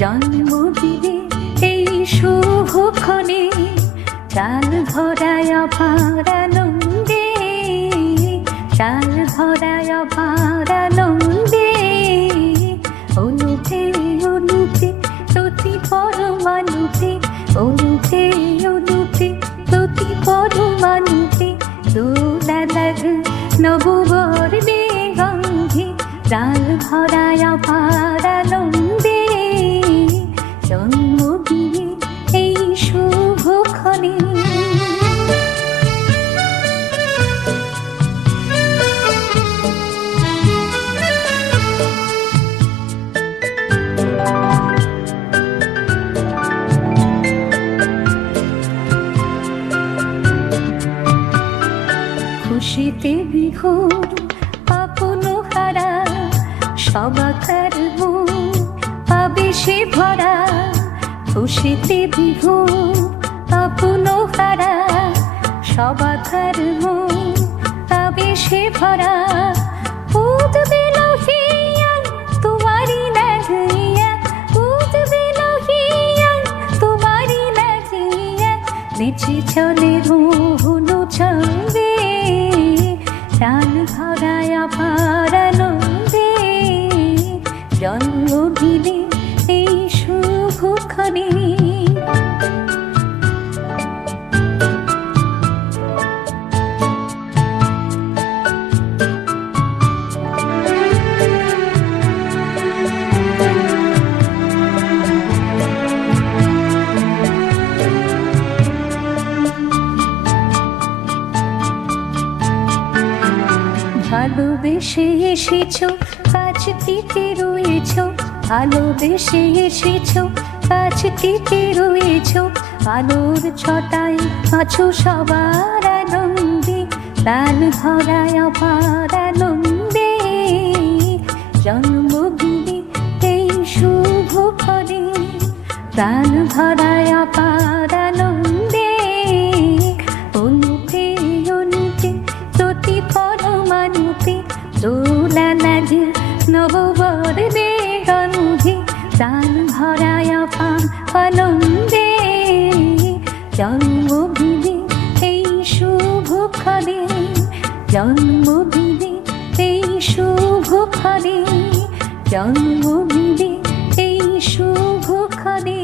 জন্মদিনে এই শুভক্ষণে চাল ভরায় অপার আনন্দে, চাল ভরায় অপার আনন্দে। অনুপে অনুপে প্রতি পরমাণুতে, অনুপে অনুপে প্রতি পরমাণুতে দোলা লাগে নববর্ণে গন্ধে, চাল ভরায় অপার আনন্দে। জন্মদিনে এই শুভক্ষণে খুশিতে বিভোর আপন হারা, সবাকার মন আবেশে ভরা। খুশিতে বিভোর আপন হারা, সবাকার মন আবেশে ভরা। উঠবে লহিয়া তোমারি লাগিয়া, উঠবে লহিয়া তোমারি লাগিয়া। নেচে চলে রোহন ছন্দে, প্রাণ ভরায় অপার আনন্দে। জন্মদিনে এই শুভক্ষণে ভালোবেসে এসেছো, কাছ দিতে রয়েছো। ভালোবেসে এসেছো, কাছ দিতে রয়েছো। আলোর ছটায় আছো সবার আনন্দে, প্রাণ ভরায় অপার আনন্দে। জন্মদিনে এই শুভক্ষণে প্রাণ ভরায় অপার আনন্দে। অনুপে অনুপে প্রতি পরমাণুতে দোলা লাগে নববর্ণে গন্ধে, প্রাণ ভরায় অপার আনন্দে। জন্মদিনে এই শুভক্ষণে, জন্মদিনে এই শুভক্ষণে, জন্মদিনে এই শুভক্ষণে।